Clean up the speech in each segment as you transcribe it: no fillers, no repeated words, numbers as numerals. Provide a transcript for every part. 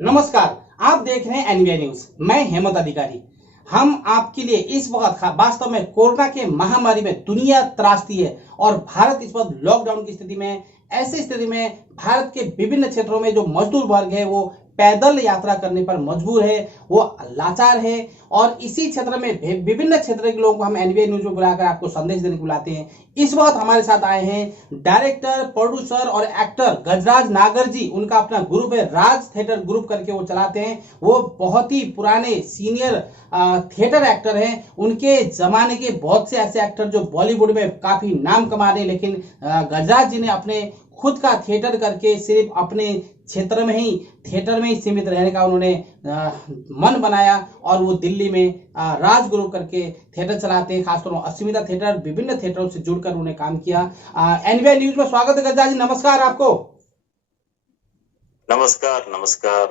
नमस्कार। आप देख रहे हैं एनवीआई न्यूज। मैं हेमंत अधिकारी। हम आपके लिए इस वक्त वास्तव में कोरोना के महामारी में दुनिया त्रासती है और भारत इस वक्त लॉकडाउन की स्थिति में। ऐसी स्थिति में भारत के विभिन्न क्षेत्रों में जो मजदूर वर्ग है वो पैदल यात्रा करने पर मजबूर है, वो लाचार है। और इसी क्षेत्र में विभिन्न क्षेत्र के लोगों को हम एनवीआई न्यूज में बुलाकर आपको संदेश देने को बुलाते हैं। इस वक्त हमारे साथ आए हैं डायरेक्टर, प्रोड्यूसर और एक्टर गजराज नागर जी। उनका अपना ग्रुप है, राज थिएटर ग्रुप करके वो चलाते हैं। वो बहुत ही पुराने सीनियर थिएटर एक्टर हैं। उनके जमाने के बहुत से ऐसे एक्टर जो बॉलीवुड में काफी नाम कमा रहे हैं, लेकिन गजराज जी ने अपने खुद का थिएटर करके सिर्फ अपने क्षेत्र में ही थिएटर में ही सीमित रहने का उन्होंने मन बनाया और वो दिल्ली में राज ग्रुप करके थिएटर चलाते हैं। खासतौर पर अस्मिता थिएटर, विभिन्न थिएटरों से जुड़कर उन्होंने काम किया। एनवीआई न्यूज में स्वागत है गजराज जी, नमस्कार आपको। नमस्कार नमस्कार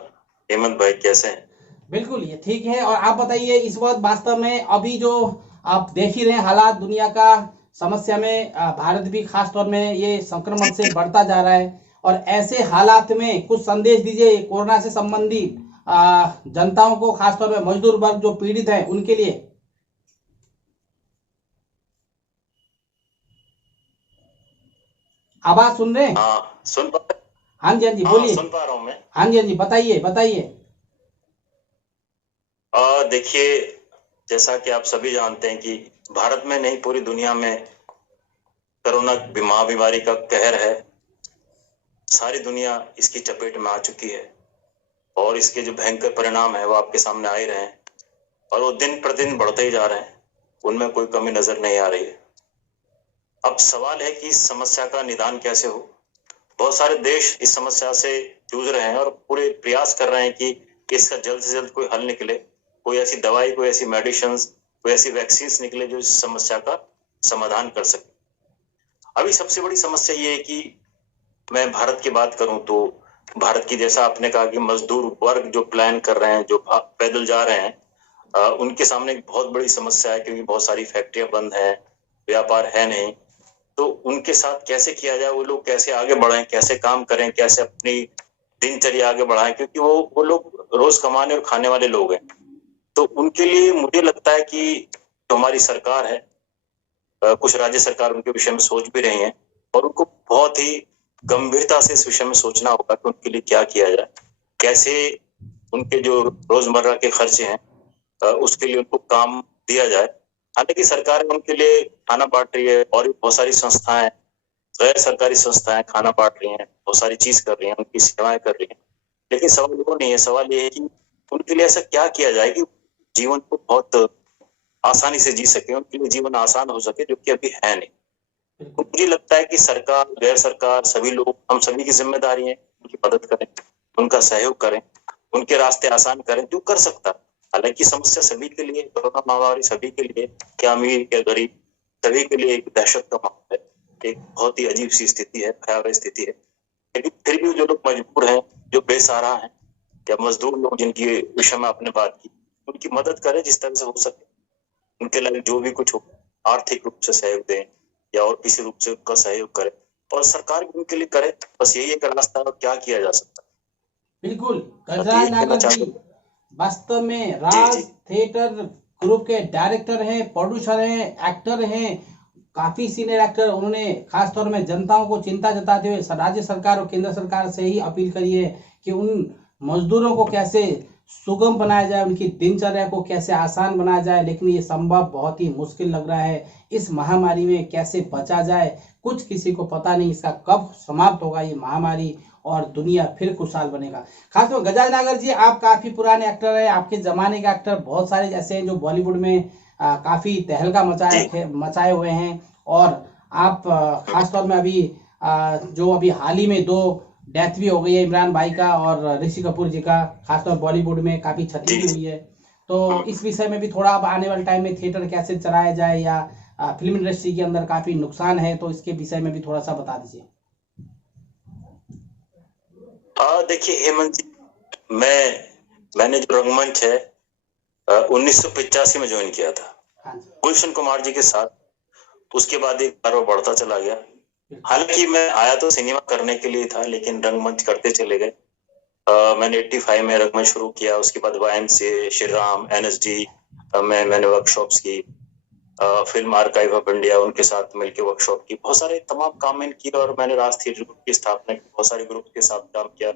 हेमंत भाई, कैसे हैं? बिल्कुल, ये ठीक है। और आप बताइए, इस वक्त वास्तव में अभी जो आप देख ही रहे हैं हालात दुनिया का, समस्या में भारत भी खास तौर में ये संक्रमण से बढ़ता जा रहा है। और ऐसे हालात में कुछ संदेश दीजिए कोरोना से संबंधित जनताओं को, खासतौर में मजदूर वर्ग जो पीड़ित है उनके लिए। आवाज सुन रहे हैं? हाँ, सुन पा हाँ जी, हाँ जी, हाँ, बोलिए। सुन पा रहा हूँ मैं। हाँ जी, हाँ जी, बताइए बताइए। देखिए, जैसा कि आप सभी जानते हैं कि भारत में नहीं पूरी दुनिया में कोरोना महाबीमारी का कहर है। सारी दुनिया इसकी चपेट में आ चुकी है और इसके जो भयंकर परिणाम है वो आपके सामने आ ही रहे हैं और वो दिन प्रतिदिन बढ़ते ही जा रहे हैं। उनमें कोई कमी नजर नहीं आ रही है। अब सवाल है कि इस समस्या का निदान कैसे हो। बहुत सारे देश इस समस्या से जूझ रहे हैं और पूरे प्रयास कर रहे हैं कि इसका जल्द से जल्द कोई हल निकले, कोई ऐसी दवाई, कोई ऐसी मेडिसिन, कोई ऐसी वैक्सीन निकले जो इस समस्या का समाधान कर सके। अभी सबसे बड़ी समस्या ये है कि मैं भारत की बात करूं तो भारत की, जैसा आपने कहा कि मजदूर वर्ग जो प्लान कर रहे हैं, जो पैदल जा रहे हैं, उनके सामने एक बहुत बड़ी समस्या है क्योंकि बहुत सारी फैक्ट्रियां बंद हैं, व्यापार है नहीं। तो उनके साथ कैसे किया जाए, वो लोग कैसे आगे बढ़ें, कैसे काम करें, कैसे अपनी दिनचर्या आगे बढ़ाएं, क्योंकि वो लोग रोज कमाने और खाने वाले लोग हैं। तो उनके लिए मुझे लगता है कि जो हमारी सरकार है, कुछ राज्य सरकार उनके विषय में सोच भी रही है और उनको बहुत ही गंभीरता से इस विषय में सोचना होगा कि उनके लिए क्या किया जाए, कैसे उनके जो रोजमर्रा के खर्चे हैं उसके लिए उनको काम दिया जाए। हालांकि सरकार उनके लिए खाना बांट रही है और भी बहुत सारी संस्थाएं, गैर सरकारी संस्थाएं खाना बांट रही हैं, बहुत सारी चीज कर रही हैं, उनकी सेवाएं कर रही हैं। लेकिन सवाल वो नहीं है, सवाल ये है कि उनके लिए ऐसा क्या किया जाए कि जीवन को बहुत आसानी से जी सके, उनके लिए जीवन आसान हो सके, जो कि अभी है नहीं। तो मुझे लगता है कि सरकार, गैर सरकार, सभी लोग, हम सभी की जिम्मेदारी है उनकी मदद करें, उनका सहयोग करें, उनके रास्ते आसान करें जो कर सकता है। हालांकि समस्या सभी के लिए, कोरोना महामारी सभी के लिए, क्या अमीर क्या गरीब, सभी के लिए एक दहशत का माहौल है, एक बहुत ही अजीब सी स्थिति है, भयावह स्थिति है। लेकिन फिर भी जो लोग मजबूर हैं, जो बेसहारा हैं, या मजदूर लोग जिनकी विषय में आपने बात की, उनकी मदद करें जिस तरह से हो सके। उनके लिए जो भी कुछ हो, आर्थिक रूप से सहयोग दें या और किसी रूप से उनका सहयोग करें और सरकार भी उनके लिए करे। बस यही एक रास्ता है, क्या किया जा सकता है। बिल्कुल गजराज नागर जी, वास्तव में राज थिएटर ग्रुप के डायरेक्टर हैं, प्रोड्यूसर हैं, एक्टर हैं, काफी सीनियर एक्टर। उन्होंने खास तौर में जनताओं को चिंता जताते हुए राज्य सरकार और केंद्र सरकार से ही अपील करी है कि उन मजदूरों को कैसे सुगम बनाया जाए, उनकी दिनचर्या को कैसे आसान बनाया जाए। लेकिन ये संभव बहुत ही मुश्किल लग रहा है। इस महामारी में कैसे बचा जाए, कुछ किसी को पता नहीं। इसका कब समाप्त होगा ये महामारी और दुनिया फिर खुशहाल बनेगा। खासतौर गजराज नागर जी, आप काफी पुराने एक्टर हैं, आपके जमाने के एक्टर बहुत सारे ऐसे हैं जो बॉलीवुड में काफी तहलका मचाए हुए हैं। और आप खासतौर में अभी जो अभी हाल ही में 2 डेथ भी हो गई है, इमरान भाई का और ऋषि कपूर जी का। खासतौर बॉलीवुड में काफी क्षति भी हुई है। तो इस विषय में भी थोड़ा अब आने वाले टाइम में थिएटर कैसे चलाया जाए, या फिल्म इंडस्ट्री के अंदर काफी नुकसान है, तो इसके विषय में भी थोड़ा सा बता दीजिए। देखिए हेमंत जी, मैंने जो रंगमंच है 1985 में ज्वाइन किया था। हाँ, गुलशन कुमार जी के साथ। उसके बाद एक बार वो बढ़ता चला गया। हालांकि मैं आया तो सिनेमा करने के लिए था, लेकिन रंगमंच करते चले गए। मैंने 85 में रंगमंच शुरू किया, उसके बाद YMCA, श्री राम, NSD में मैंने वर्कशॉप्स की, फिल्म आर्काइव ऑफ इंडिया उनके साथ मिलकर वर्कशॉप की, बहुत सारे तमाम काम मैंने किए। और मैंने राज थिएटर ग्रुप की स्थापना की, बहुत सारे ग्रुप के साथ काम किया,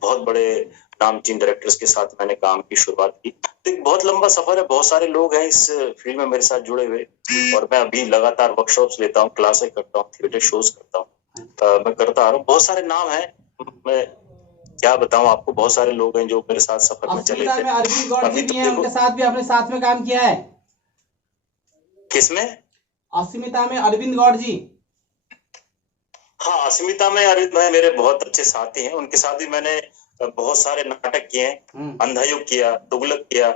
बहुत बड़े नामचीन डायरेक्टर्स के साथ मैंने काम की शुरुआत की। तो एक बहुत लंबा सफर है, बहुत सारे लोग हैं इस फील्ड में मेरे साथ जुड़े हुए, और मैं अभी लगातार वर्कशॉप्स लेता हूँ, क्लासेस करता हूँ, थिएटर शोज करता हूँ, मैं करता आ रहा हूँ। बहुत सारे नाम है, मैं क्या बताऊं आपको, बहुत सारे लोग हैं जो मेरे साथ सफर में चले थे। अरविंद गौड़ जी अभी भी तो हैं, उनके साथ भी आपने साथ में काम किया है। किसमें? अस्मिता में अरविंद गौड़ जी। हाँ, अस्मिता में अरविंद भाई मेरे बहुत अच्छे साथी हैं, उनके साथ भी मैंने बहुत सारे नाटक किए हैं। अंधायुग किया, तुगलक किया,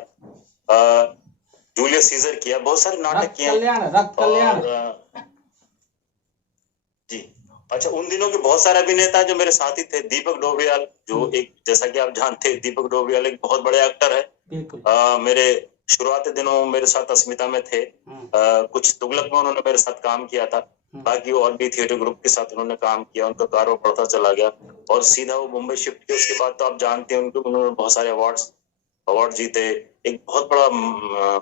जूलियस सीजर किया, बहुत सारे नाटक किए हैं। रक्त कल्याण जी। अच्छा, उन दिनों के बहुत सारे अभिनेता जो मेरे साथी थे, दीपक डोबरियाल, जो एक, जैसा कि आप जानते हैं, दीपक डोबरियाल एक बहुत बड़े एक्टर है। मेरे शुरुआती दिनों मेरे साथ अस्मिता में थे, कुछ तुगलक में उन्होंने मेरे साथ काम किया था, बाकी और भी थिएटर ग्रुप के साथ उन्होंने काम किया, उनका कारोबार बढ़ता चला गया और सीधा वो मुंबई शिफ्ट किया। उसके बाद तो आप जानते हैं उनको, उन्होंने बहुत सारे अवार्ड जीते, एक बहुत बड़ा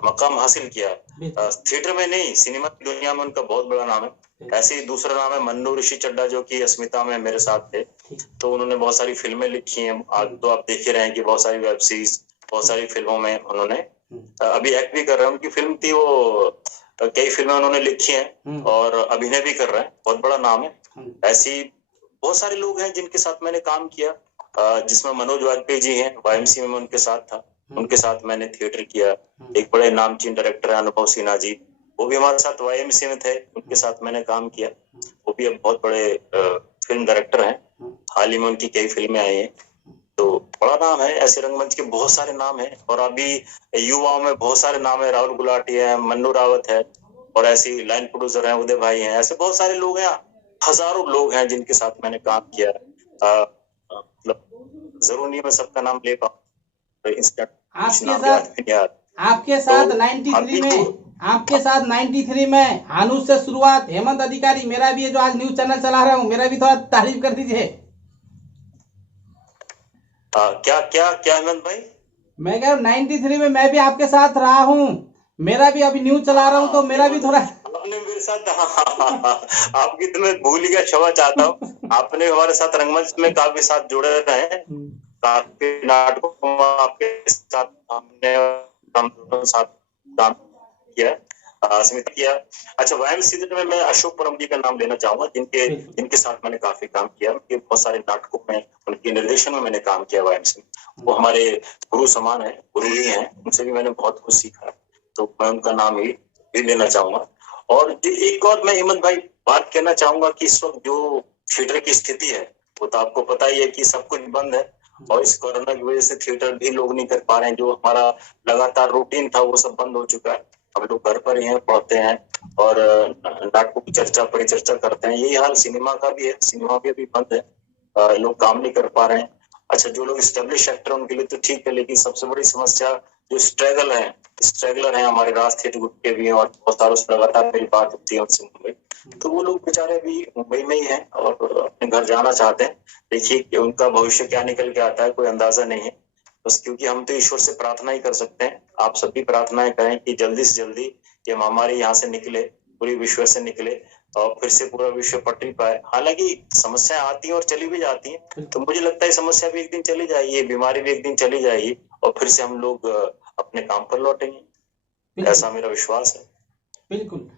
मकाम हासिल किया थिएटर में नहीं, सिनेमा की दुनिया में उनका बहुत बड़ा नाम है। ऐसे ही दूसरा नाम है मन्नू ऋषि चड्ढा, जो कि अस्मिता में मेरे साथ थे, तो उन्होंने बहुत सारी फिल्में लिखी हैं। आज तो आप देख ही रहे हैं कि बहुत सारी वेब सीरीज, बहुत सारी फिल्मों में उन्होंने अभी एक्ट भी कर रहे हैं। उनकी फिल्म थी वो, कई फिल्में उन्होंने लिखी हैं और अभिनय भी कर रहे हैं, बहुत बड़ा नाम है। ऐसी बहुत सारे लोग हैं जिनके साथ मैंने काम किया, जिसमें मनोज वाजपेयी जी हैं, YMCA में उनके साथ था, उनके साथ मैंने थिएटर किया। एक बड़े नामचीन डायरेक्टर है अनुभव सिन्हा जी, वो भी हमारे साथ YMCA में थे, उनके साथ मैंने काम किया। वो भी अब बहुत बड़े फिल्म डायरेक्टर हैं, हाल ही में उनकी कई फिल्में आई हैं, तो बड़ा नाम है। ऐसे रंगमंच के बहुत सारे नाम हैं और अभी युवाओं में बहुत सारे नाम है, राहुल गुलाटी है, मन्नू रावत है, और ऐसी लाइन प्रोड्यूसर हैं, उदय भाई हैं, ऐसे बहुत सारे लोग हैं, हजारों लोग हैं जिनके साथ मैंने काम किया। मतलब जरूर नहीं मैं सबका नाम ले पाऊँ, आपके साथ 93 में अनुज से शुरुआत, हेमंत अधिकारी, मेरा भी ये जो आज न्यूज चैनल चला रहा हूँ, मेरा भी थोड़ा तारीफ कर दीजिए। क्या क्या क्या हेमंत भाई? मैं कह रहा हूँ 93 में मैं भी आपके साथ रहा हूँ, मेरा भी अभी न्यूज चला रहा हूँ, तो मेरा भी थोड़ा आपने मेरे साथ आपकी तो मैं भूल गया, क्षमा चाहता हूँ। आपने हमारे साथ रंगमंच में काफी साथ जुड़े रहे हैं, काफी नाटकों में आपके साथ हमने साथ काम किया, स्मिता किया। अच्छा, YMCA में मैं अशोक परम जी का नाम लेना चाहूंगा, जिनके साथ मैंने काफी काम किया, उनके बहुत सारे नाटकों में, उनके निर्देशन में मैंने काम किया YMCA में। वो हमारे गुरु समान है, गुरु ही हैं, उनसे भी मैंने बहुत कुछ सीखा, तो मैं उनका नाम ही लेना चाहूंगा। और एक और मैं हेमंत भाई बात कहना चाहूंगा कि इस वक्त जो थिएटर की स्थिति है, वो तो आपको पता ही है कि सब कुछ बंद है, और इस कोरोना की वजह से थिएटर भी लोग नहीं कर पा रहे हैं। जो हमारा लगातार रूटीन था वो सब बंद हो चुका है। अब लोग घर पर ही हैं, पढ़ते हैं और नाटकों की चर्चा, परिचर्चा करते हैं। यही हाल सिनेमा का भी है, सिनेमा भी अभी बंद है, लोग काम नहीं कर पा रहे हैं। अच्छा, जो लोग स्टेब्लिश एक्टर उनके लिए तो ठीक है, लेकिन सबसे बड़ी समस्या जो स्ट्रगलर है हमारे राज थिएटर ग्रुप के भी हैं, और बहुत सारों से लगातार मेरी बात होती है उनसे मुंबई, तो वो लोग बेचारे अभी मुंबई में ही हैं और अपने घर जाना चाहते हैं। देखिए कि उनका भविष्य क्या निकल के आता है, कोई अंदाजा नहीं है, बस क्योंकि हम तो ईश्वर से प्रार्थना ही कर सकते हैं। आप सभी प्रार्थनाएं करें कि जल्दी से जल्दी ये महामारी यहाँ से निकले, पूरी विश्व से निकले और फिर से पूरा विश्व पटरी पाए। हालांकि समस्याएं आती हैं और चली भी जाती हैं, तो मुझे लगता है समस्या भी एक दिन चली जाएगी, बीमारी भी एक दिन चली जाएगी और फिर से हम लोग अपने काम पर लौटेंगे, ऐसा मेरा विश्वास है। बिल्कुल।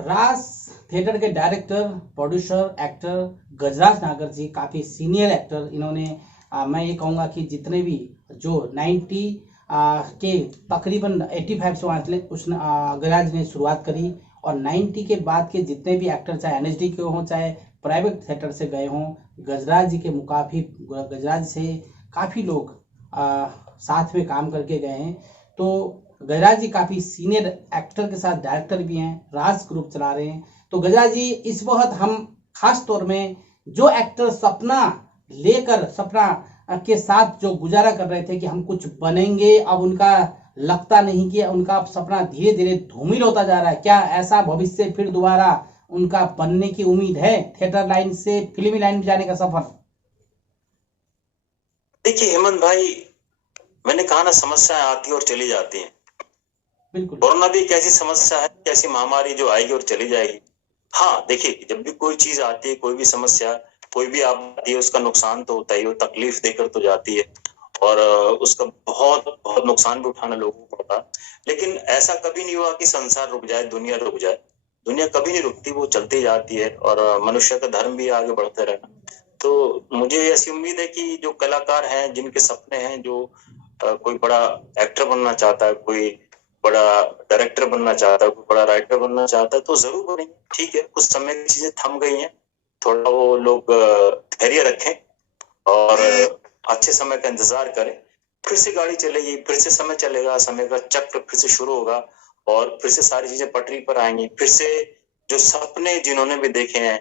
राज थिएटर के डायरेक्टर, प्रोड्यूसर, एक्टर गजराज नागर जी काफी सीनियर एक्टर, इन्होंने मैं ये कहूँगा कि जितने भी जो 90 के तकरीबन 85 से उसने गजराज ने शुरुआत करी, और 90 के बाद के जितने भी एक्टर, चाहे NSD के हों चाहे प्राइवेट थिएटर से गए हों, गजराज जी के गजराज से काफ़ी लोग साथ में काम करके गए हैं। तो गजराज जी काफ़ी सीनियर एक्टर के साथ डायरेक्टर भी हैं, राज ग्रुप चला रहे हैं। तो गजराज जी, इस वक्त हम खास तौर में जो एक्टर सपना के साथ जो गुजारा कर रहे थे कि हम कुछ बनेंगे, अब उनका लगता नहीं कि उनका सपना धीरे धीरे धूमिल होता जा रहा है। क्या ऐसा भविष्य फिर दोबारा उनका बनने की उम्मीद है, थिएटर लाइन से फिल्मी लाइन में जाने का सफर? देखिए हेमंत भाई, मैंने कहा ना, समस्याएं आती और चली जाती हैं। बिल्कुल। कोरोना भी एक ऐसी समस्या है, ऐसी महामारी जो आएगी और चली जाएगी। हाँ देखिए, जब भी कोई चीज आती है, कोई भी समस्या, कोई भी आपत्ति है, उसका नुकसान तो होता ही, वो तकलीफ देकर तो जाती है, और उसका बहुत बहुत नुकसान भी उठाना लोगों को पड़ता है। लेकिन ऐसा कभी नहीं हुआ कि संसार रुक जाए, दुनिया रुक जाए। दुनिया कभी नहीं रुकती, वो चलती जाती है, और मनुष्य का धर्म भी आगे बढ़ते रहना। तो मुझे ऐसी उम्मीद है कि जो कलाकार हैं, जिनके सपने हैं, जो कोई बड़ा एक्टर बनना चाहता है, कोई बड़ा डायरेक्टर बनना चाहता है, कोई बड़ा राइटर बनना चाहता है, तो जरूर बनेंगे। ठीक है, कुछ समय की चीजें थम गई हैं, थोड़ा वो लोग धैर्य रखें और अच्छे समय का इंतजार करें। फिर से गाड़ी चलेगी, फिर से समय चलेगा, समय का चक्र फिर से शुरू होगा, और फिर से सारी चीजें पटरी पर आएंगी। फिर से जो सपने जिन्होंने भी देखे हैं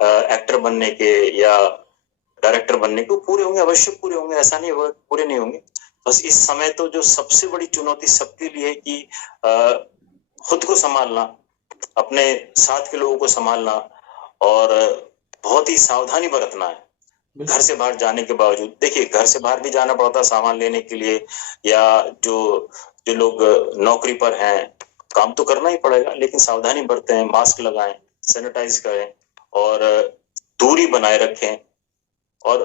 एक्टर बनने के या डायरेक्टर बनने के, वो पूरे होंगे, अवश्य पूरे होंगे। ऐसा नहीं होगा पूरे नहीं होंगे। बस इस समय तो जो सबसे बड़ी चुनौती सबके लिए है कि खुद को संभालना, अपने साथ के लोगों को संभालना, और बहुत ही सावधानी बरतना है। घर से बाहर जाने के बावजूद, देखिए घर से बाहर भी जाना पड़ता है सामान लेने के लिए, या जो जो लोग नौकरी पर हैं, काम तो करना ही पड़ेगा, लेकिन सावधानी बरतें, मास्क लगाएं, सैनिटाइज करें, और दूरी बनाए रखें। और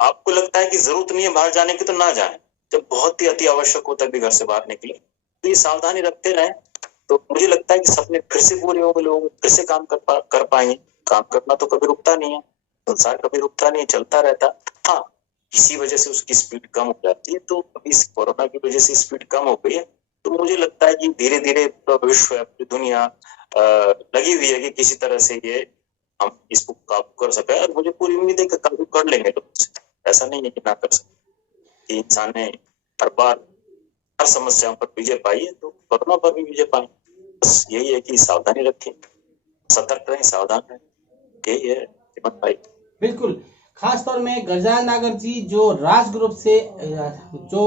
आपको लगता है कि जरूरत नहीं है बाहर जाने की, तो ना जाएं। जब बहुत ही अति आवश्यक होता है भी घर से बाहर निकले, तो ये सावधानी रखते रहें, तो मुझे लगता है कि सपने फिर से पूरे होंगे, लोग फिर से काम कर पाएंगे। काम करना तो कभी रुकता नहीं है, संसार कभी रुकता नहीं, चलता रहता। हाँ, इसी वजह से उसकी स्पीड कम हो जाती है। तो अभी इस कोरोना की वजह से स्पीड कम हो गई है। तो मुझे लगता है कि धीरे धीरे विश्व, दुनिया लगी हुई है कि किसी तरह से ये हम इसको काबू कर सके, और मुझे पूरी उम्मीद है कि काबू कर लेंगे लोग। ऐसा नहीं है कि ना कर सकते। इंसान ने हर बार हर समस्याओं पर विजय पाई है, तो कोरोना पर भी विजय पाए। बस यही है कि सावधानी रखें, सतर्क रहें, सावधान रहें। यही है हिम्मत भाई। बिल्कुल। खास तौर में गजानन नागर जी जो राज ग्रुप से जो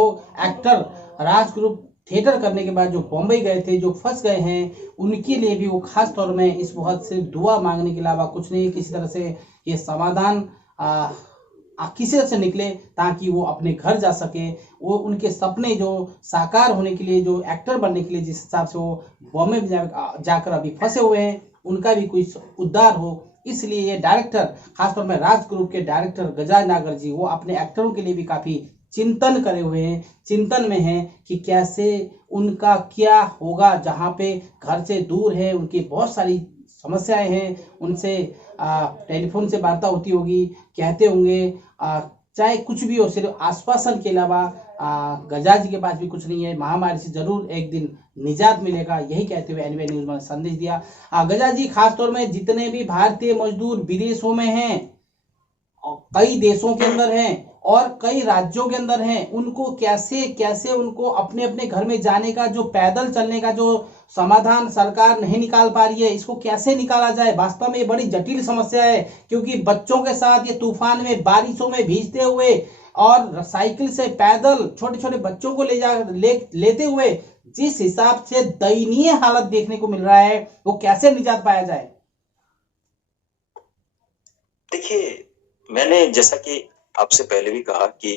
एक्टर राज ग्रुप थिएटर करने के बाद जो बॉम्बे गए थे, जो फंस गए हैं, उनके लिए भी वो खास तौर में इस वक्त से दुआ मांगने के अलावा कुछ नहीं, किसी तरह से ये समाधान किसी तरह से निकले ताकि वो अपने घर जा सके। वो उनके सपने जो साकार होने के लिए, जो एक्टर बनने के लिए जिस हिसाब से वो बॉम्बे में जाकर अभी फंसे हुए हैं, उनका भी कोई उद्धार हो। इसलिए ये डायरेक्टर, खासतौर में राज ग्रुप के डायरेक्टर गजानन नागर जी, वो अपने एक्टरों के लिए भी काफी चिंतन करे हुए हैं, चिंतन में हैं कि कैसे उनका क्या होगा, जहाँ पे घर से दूर है, उनकी बहुत सारी समस्याएं हैं, उनसे टेलीफोन से वार्ता होती होगी, कहते होंगे चाहे कुछ भी हो, सिर्फ आश्वासन के अलावा गजा जी के पास भी कुछ नहीं है। महामारी से जरूर एक दिन निजात मिलेगा, यही कहते हुए एनवीआई न्यूज में संदेश दिया। गजा जी, खासतौर में जितने भी भारतीय मजदूर विदेशों में हैं, कई देशों के अंदर हैं और कई राज्यों के अंदर हैं, उनको कैसे कैसे उनको अपने अपने घर में जाने का, जो पैदल चलने का जो समाधान सरकार नहीं निकाल पा रही है, इसको कैसे निकाला जाए। वास्तव में ये बड़ी जटिल समस्या है, क्योंकि बच्चों के साथ ये तूफान में, बारिशों में भीजते हुए और साइकिल से पैदल छोटे छोटे बच्चों को लेते हुए जिस हिसाब से दयनीय हालत देखने को मिल रहा है, वो कैसे निजात पाया जाए। देखिए, मैंने जैसा कि आपसे पहले भी कहा कि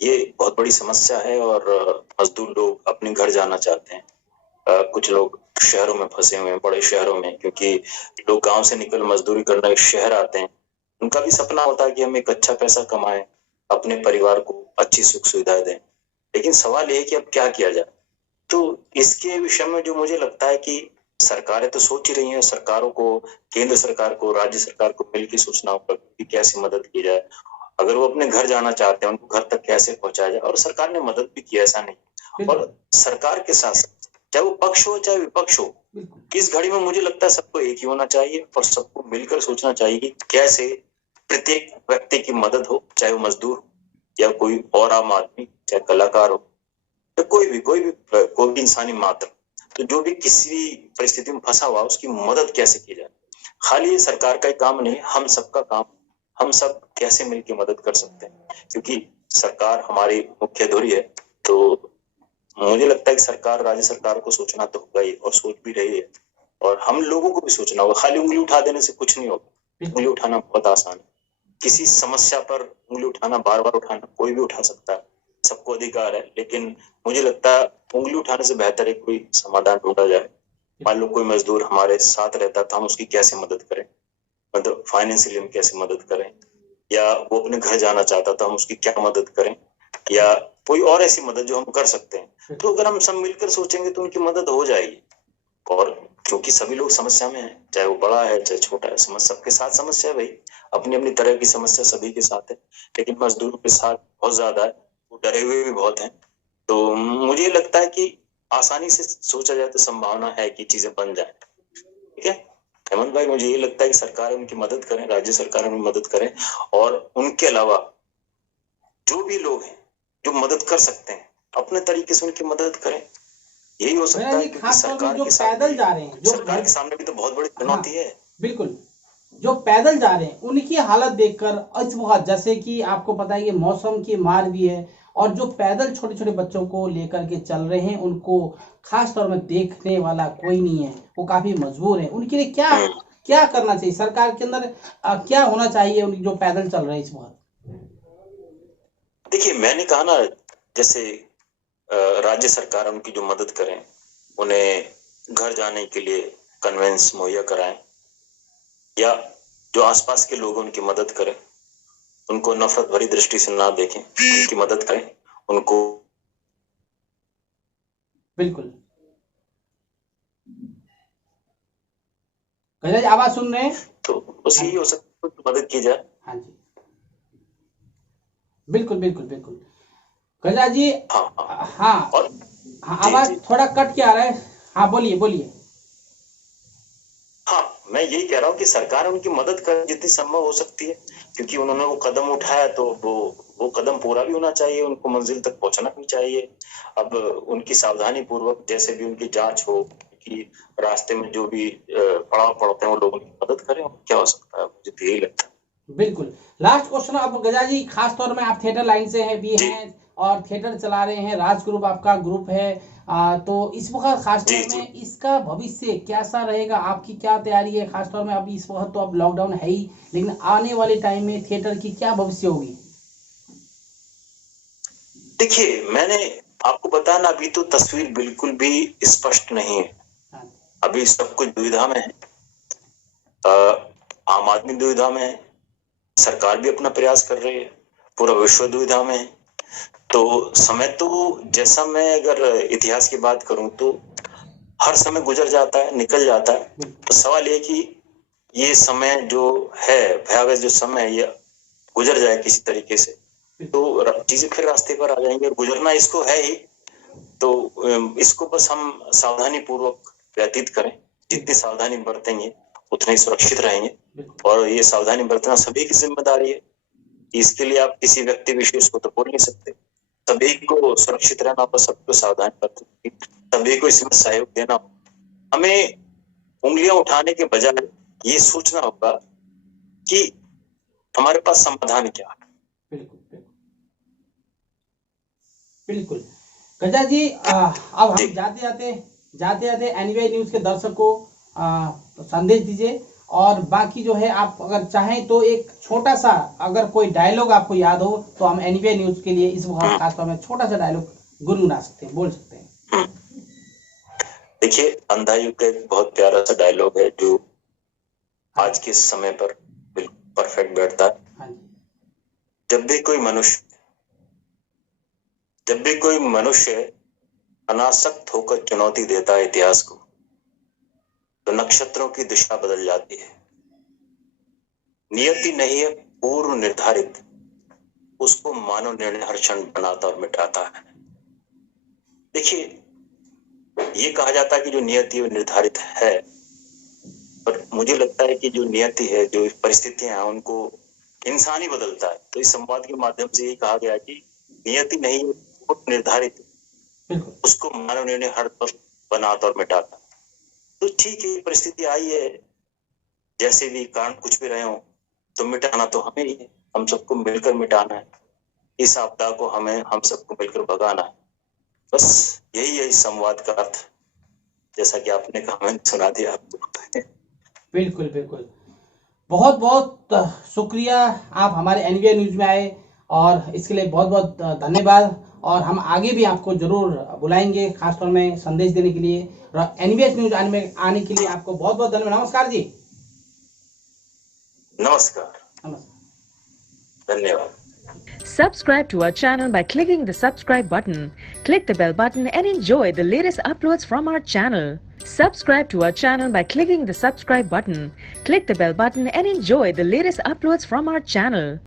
ये बहुत बड़ी समस्या है, और मजदूर लोग अपने घर जाना चाहते हैं। कुछ लोग शहरों में फंसे हुए हैं, बड़े शहरों में, क्योंकि लोग गांव से निकल मजदूरी करने शहर आते हैं। उनका भी सपना होता है कि हम एक अच्छा पैसा कमाएं, अपने परिवार को अच्छी सुख सुविधाएं दें। लेकिन सवाल ये है कि अब क्या किया जाए। तो इसके विषय में जो मुझे लगता है कि सरकारें तो सोच ही रही हैं, सरकारों को, केंद्र सरकार को, राज्य सरकार को मिलकर सोचना होगा कि कैसे मदद की जाए। अगर वो अपने घर जाना चाहते हैं, उनको घर तक कैसे पहुंचाया जाए। और सरकार ने मदद भी की, ऐसा नहीं। और सरकार के साथ, चाहे वो पक्ष हो चाहे विपक्ष हो, इस घड़ी में मुझे लगता है सबको एक ही होना चाहिए, और सबको मिलकर सोचना चाहिए कि कैसे प्रत्येक व्यक्ति की मदद हो, चाहे वो मजदूर या कोई और आम आदमी, चाहे कलाकार हो, तो कोई भी इंसानी मात्र, तो जो भी किसी भी परिस्थिति में फंसा हुआ, उसकी मदद कैसे की जाए। खाली सरकार का ही काम नहीं, हम सबका काम। हम सब कैसे मिलकर मदद कर सकते हैं, क्योंकि सरकार हमारी मुख्य धुरी है। तो मुझे लगता है कि सरकार, राज्य सरकार को सोचना तो होगा ही, और सोच भी रही है। और हम लोगों को भी सोचना होगा। खाली उंगली उठा देने से कुछ नहीं होगा। उंगली उठाना बहुत आसान है, किसी समस्या पर उंगली उठाना, बार बार उठाना, कोई भी उठा सकता है, सबको अधिकार है, लेकिन मुझे लगता है उंगली उठाने से बेहतर है कोई समाधान ढूंढा जाए। मान लो कोई मजदूर हमारे साथ रहता था, हम उसकी कैसे मदद करें, मतलब फाइनेंशियली हम कैसे मदद करें, या वो अपने घर जाना चाहता था, हम उसकी क्या मदद करें, या कोई और ऐसी मदद जो हम कर सकते हैं। तो अगर हम सब मिलकर सोचेंगे तो उनकी मदद हो जाएगी। और क्योंकि सभी लोग समस्या में हैं, चाहे वो बड़ा है चाहे छोटा है, समस्या सबके साथ समस्या है भाई, अपनी अपनी तरह की समस्या सभी के साथ है, लेकिन मजदूरों के साथ बहुत ज्यादा है, वो डरे हुए भी बहुत हैं। तो मुझे लगता है कि आसानी से सोचा जाए तो संभावना है कि चीजें बन जाए। ठीक है हेमंत भाई, मुझे ये लगता है कि सरकार उनकी मदद करें, राज्य सरकार उनकी मदद करें, और उनके अलावा जो भी लोग हैं जो मदद कर सकते हैं अपने तरीके से उनकी मदद करें। यही हो सकता है, क्योंकि सरकार जो के पैदल जा रहे हैं, जो सरकार के सामने भी तो बहुत बड़ी चुनौती है। बिल्कुल, जो पैदल जा रहे हैं उनकी हालत देखकर इस वक्त, जैसे कि आपको पता है कि मौसम की मार भी है, और जो पैदल छोटे छोटे बच्चों को लेकर के चल रहे हैं उनको खास तौर में देखने वाला कोई नहीं है, वो काफी मजबूर है। उनके लिए क्या क्या करना चाहिए सरकार के अंदर, क्या होना चाहिए उनकी जो पैदल चल रहे हैं इस वक्त? देखिए, मैंने कहा ना, जैसे राज्य सरकार उनकी जो मदद करें, उन्हें घर जाने के लिए कन्वेंस मुहैया कराएं, या जो आसपास के लोग उनकी मदद करें, उनको नफरत भरी दृष्टि से ना देखें, उनकी मदद करें उनको। बिल्कुल, गजा जी आवाज सुन रहे हैं? तो उसी ही हो सकता है मदद की जाए। हाँ जी, बिल्कुल बिल्कुल बिल्कुल गजा जी। हाँ, आवाज थोड़ा कट के आ रहा है। हाँ, बोलिए बोलिए। हाँ, मैं यही कह रहा हूँ कि सरकार उनकी मदद कर जितनी संभव हो सकती है, क्योंकि उन्होंने वो कदम उठाया तो वो कदम पूरा भी होना चाहिए, उनको मंजिल तक पहुंचना भी चाहिए। अब उनकी सावधानी पूर्वक जैसे भी उनकी जांच हो, कि रास्ते में जो भी पड़ाव पड़ते हैं वो लोग उनकी मदद करें, क्या हो सकता है, मुझे तो यही लगता है। बिल्कुल, लास्ट क्वेश्चन। अब गजा जी, खास तौर में आप थिएटर लाइन से हैं भी हैं और थिएटर चला रहे हैं, राज ग्रुप आपका ग्रुप है, तो इस वक्त खास तौर में इसका भविष्य कैसा रहेगा, आपकी क्या तैयारी है? खास तौर में अभी इस वक्त तो अब लॉकडाउन है ही, लेकिन आने वाले टाइम में थिएटर की क्या भविष्य होगी? देखिए, मैंने आपको बताया ना, अभी तो तस्वीर बिल्कुल भी स्पष्ट नहीं है, अभी सब कुछ दुविधा में है। आम आदमी दुविधा में है, सरकार भी अपना प्रयास कर रही है, पूरा विश्व दुविधा में है। तो समय तो, जैसा मैं अगर इतिहास की बात करूं तो हर समय गुजर जाता है, निकल जाता है। तो सवाल ये कि ये समय जो है, भयावह जो समय है, ये गुजर जाए किसी तरीके से, तो चीजें फिर रास्ते पर आ जाएंगे। गुजरना इसको है ही, तो इसको बस हम सावधानी पूर्वक व्यतीत करें। जितनी सावधानी बरतेंगे उतने सुरक्षित रहेंगे, और ये सावधानी बरतना सभी की जिम्मेदारी है। इसके लिए आप किसी व्यक्ति विशेष को तो बोल नहीं सकते, सभी को सुरक्षित रहना होगा, सबको सावधानी बरतनी, सभी को इसमें सहयोग देना। हमें उंगलियां उठाने के बजाय ये सोचना होगा कि हमारे पास समाधान क्या है। बिल्कुल बिल्कुल गजा जी, अब हम जाते जाते एनवीआई न्यूज के दर्शक को संदेश दीजिए, और बाकी जो है आप अगर चाहें तो एक छोटा सा, अगर कोई डायलॉग आपको याद हो तो हम एनवीआई न्यूज के लिए इस वक्त खासतौर में छोटा सा डायलॉग गुनगुना सकते हैं, बोल सकते हैं। देखिए, अंधायुग का एक बहुत प्यारा सा डायलॉग है जो आज के समय पर बिल्कुल परफेक्ट बैठता है। जब भी कोई मनुष्य अनासक्त होकर चुनौती देता है इतिहास को, तो नक्षत्रों की दिशा बदल जाती है। नियति नहीं है पूर्व निर्धारित, उसको मानव निर्णय हर क्षण बनाता और मिटाता है। देखिए, ये कहा जाता है कि जो नियति वो निर्धारित है, पर मुझे लगता है कि जो नियति है, जो परिस्थितियां हैं, उनको इंसान ही बदलता है। तो इस संवाद के माध्यम से ये कहा गया कि नियति नहीं निर्धारित, उसको मानव निर्णय हर पल बनाता और मिटाता। तो ठीक है, परिस्थिति आई है, जैसे भी कारण कुछ भी रहे हो, तो मिटाना तो हमें ही है, हम सबको मिलकर मिटाना है। इस आपदा को हम सबको मिलकर भगाना है। बस यही है इस संवाद का अर्थ, जैसा कि आपने कहा, मैंने सुना दिया आपको। बिल्कुल बिल्कुल बहुत बहुत शुक्रिया, आप हमारे एनवीआई न्यूज में आए और इसके लिए बहुत बहुत धन्यवाद। और हम आगे भी आपको जरूर बुलाएंगे, खासतौर में संदेश देने के लिए। और एनवीआई न्यूज आने के लिए आपको बहुत बहुत धन्यवाद। नमस्कार जी। नमस्कार। धन्यवाद। Subscribe to our channel by clicking the subscribe button. Click the bell button and enjoy the latest uploads from our channel. Subscribe to our channel by clicking the subscribe button. Click the bell button and enjoy the latest uploads from our channel.